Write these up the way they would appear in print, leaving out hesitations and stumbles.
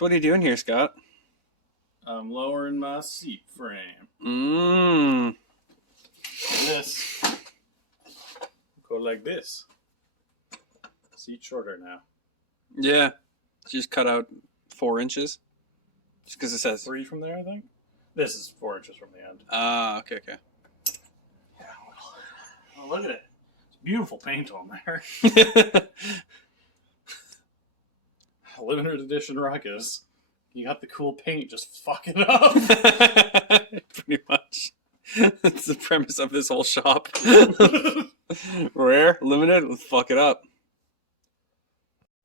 What are you doing here, Scott? I'm lowering my seat frame. This. Go like this. Seat shorter now. Yeah. Just cut out 4 inches. Just because it says 3 from there, I think. This is 4 inches from the end. Okay. Yeah, well, oh, look at it. It's beautiful paint on there. Limited edition ruckus. You got the cool paint, just fuck it up. Pretty much. That's the premise of this whole shop. Rare, limited, let's fuck it up.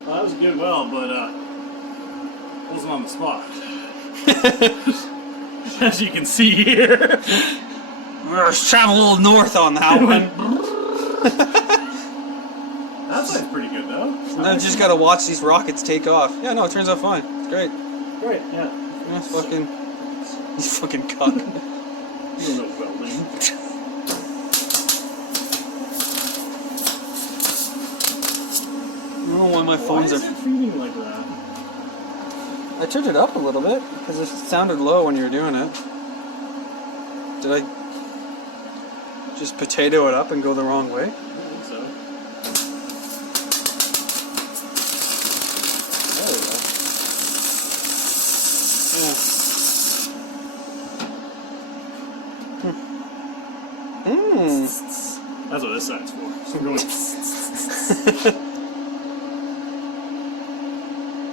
Well, that was a good well, but wasn't on the spot. As you can see here. Let's travel a little north on that one. That side's pretty good, though. Now you just gotta watch these rockets take off. Yeah, no, it turns out fine. It's great. Great, yeah. Yeah, he's fucking cuck. You don't know welding. I don't know why my phones Why is it feeding like that? I turned it up a little bit because it sounded low when you were doing it. Did I just potato it up and go the wrong way? I think so. There we go. That's what this side's for. So we're going.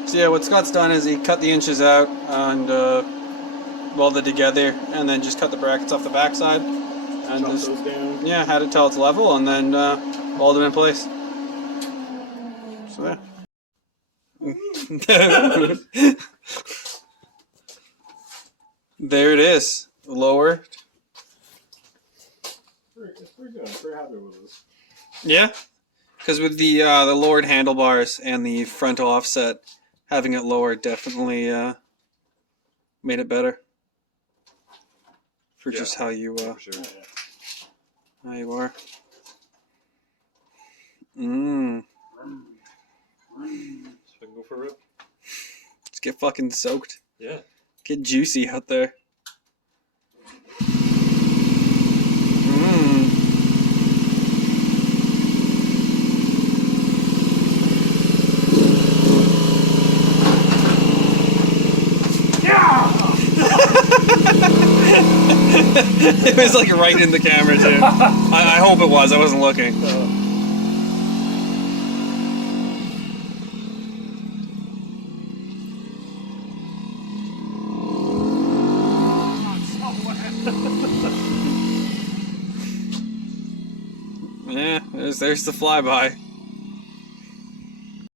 So yeah, what Scott's done is he cut the inches out and welded together, and then just cut the brackets off the backside, and Chop just those down. had it till it's level, and then welded them in place. So yeah. There it is, lower. It's pretty good. I'm pretty happy with this. Yeah, because with the lowered handlebars and the frontal offset, having it lower definitely made it better for just how you For sure. how you are. So I can go for a rip. Let's get fucking soaked. Yeah. Get juicy out there. It was like right in the camera too. I hope it was. I wasn't looking. Yeah, there's the flyby.